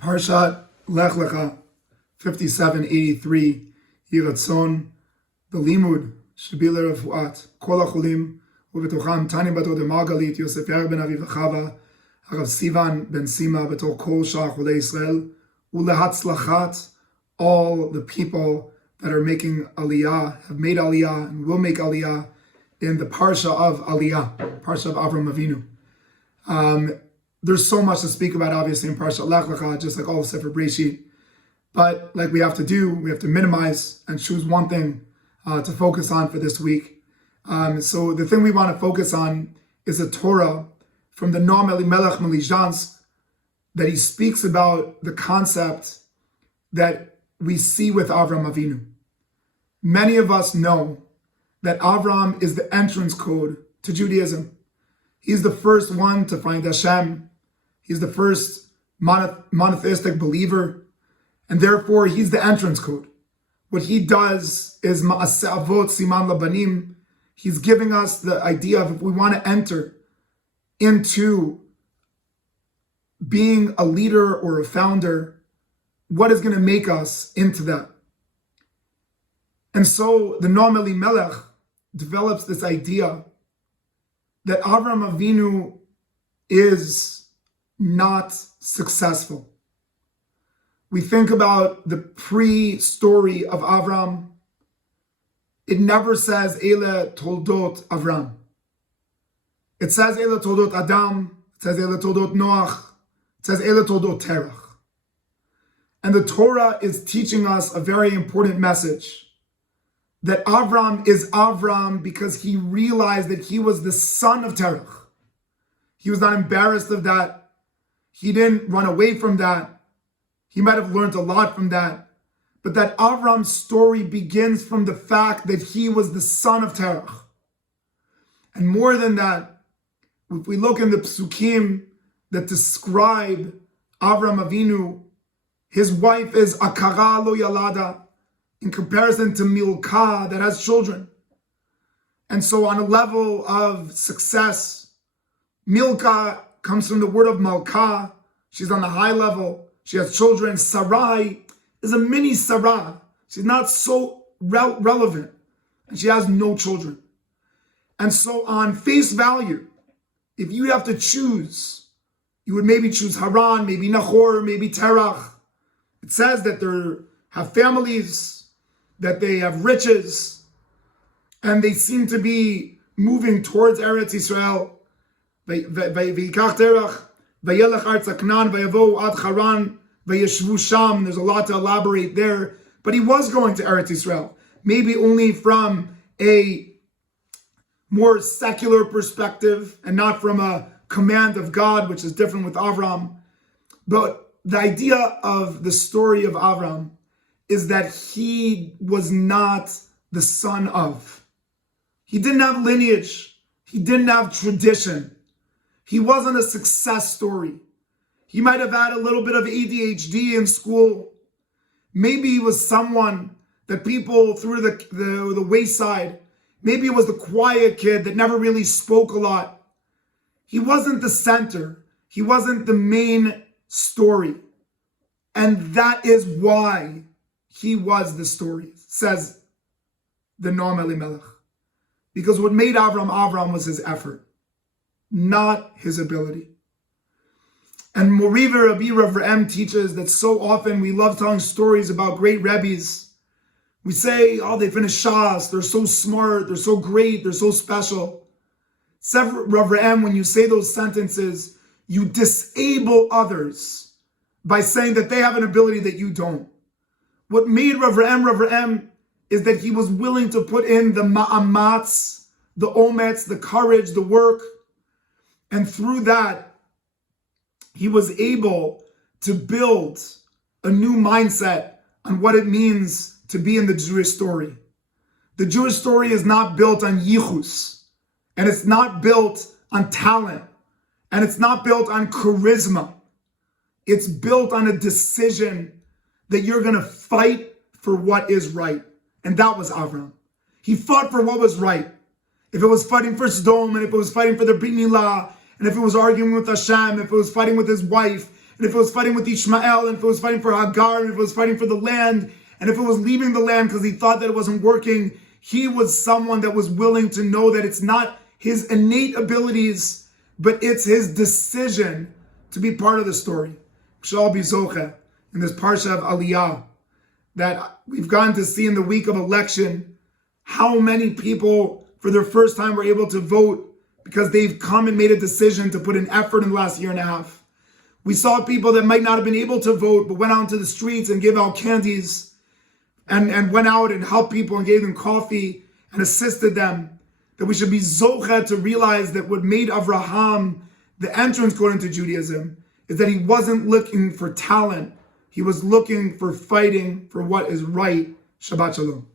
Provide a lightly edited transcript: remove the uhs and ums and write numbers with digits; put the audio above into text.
Parshat Lech Lecha 57:83 Yiratzon Belimud Shebile Refuat Kol HaCholim ובתוכם Tani Bato de Margalit Yosef Yair ben Aviv Chava Harav Sivan ben Sima בתור Kol Shar Chulei Yisrael Ulehatzlachat, all the people that are making Aliyah, have made Aliyah and will make Aliyah in the Parsha of Aliyah, Parsha of Avraham Avinu. There's so much to speak about, obviously, in Parsha Lech Lecha, just like all the Sefer Breshit. But like we have to do, we have to minimize and choose one thing to focus on for this week. So the thing we want to focus on is a Torah from the Noam Elimelech Melizhansk, that he speaks about the concept that we see with Avraham Avinu. Many of us know that Avraham is the entrance code to Judaism. He's the first one to find Hashem. He's the first monotheistic believer, and therefore he's the entrance code. What he does is Ma'aseh Avot Siman Labanim. He's giving us the idea of if we want to enter into being a leader or a founder, what is going to make us into that? And so the Noam Elimelech develops this idea that Avraham Avinu is not successful. We think about the pre-story of Avraham. It never says Ele Toldot Avram. It says Ele Toldot Adam. It says Ele Toldot Noach. It says Ele Toldot Terach. And the Torah is teaching us a very important message, that Avram is Avram because he realized that he was the son of Terach. He was not embarrassed of that. He didn't run away from that. He might have learned a lot from that. But that Avram's story begins from the fact that he was the son of Terach. And more than that, if we look in the psukim that describe Avraham Avinu, his wife is Akara lo Yalada, in comparison to Milcah that has children. And so on a level of success, Milcah comes from the word of Malkah. She's on the high level. She has children. Sarai is a mini Sarah. She's not so relevant. And she has no children. And so on face value, if you have to choose, you would maybe choose Haran, maybe Nahor, maybe Terach. It says that they have families, that they have riches, and they seem to be moving towards Eretz Yisrael. Vayikach Terach, vayelech artza Canaan, vayavo ad Haran, vayeshvu sham. There's a lot to elaborate there, but he was going to Eretz Yisrael, maybe only from a more secular perspective and not from a command of God, which is different with Avram. But the idea of the story of Avram is that he was not the son of. He didn't have lineage. He didn't have tradition. He wasn't a success story. He might have had a little bit of ADHD in school. Maybe he was someone that people threw the wayside. Maybe it was the quiet kid that never really spoke a lot. He wasn't the center. He wasn't the main story. And that is why he was the story, says the Noam Elimelech. Because what made Avram was his effort, not his ability. And Moriva Rabbi Avraham teaches that so often we love telling stories about great Rebbes. We say, oh, they finished Shas, they're so smart, they're so great, they're so special. Rav Avraham, when you say those sentences, you disable others by saying that they have an ability that you don't. What made Rav Avraham is that he was willing to put in the ma'amatz, the omets, the courage, the work. And through that, he was able to build a new mindset on what it means to be in the Jewish story. The Jewish story is not built on yichus, and it's not built on talent, and it's not built on charisma. It's built on a decision that you're going to fight for what is right. And that was Avram. He fought for what was right. If it was fighting for Sdom, and if it was fighting for the Brit Milah, and if it was arguing with Hashem, if it was fighting with his wife, and if it was fighting with Ishmael, and if it was fighting for Hagar, and if it was fighting for the land, and if it was leaving the land because he thought that it wasn't working, he was someone that was willing to know that it's not his innate abilities, but it's his decision to be part of the story. Shall be Zoche in this Parsha of Aliyah, that we've gotten to see in the week of election how many people for their first time were able to vote because they've come and made a decision to put an effort in the last year and a half. We saw people that might not have been able to vote but went out into the streets and gave out candies and went out and helped people and gave them coffee and assisted them. That we should be zocheh to realize that what made Avraham the entrance code into Judaism is that he wasn't looking for talent. He was looking for fighting for what is right. Shabbat Shalom.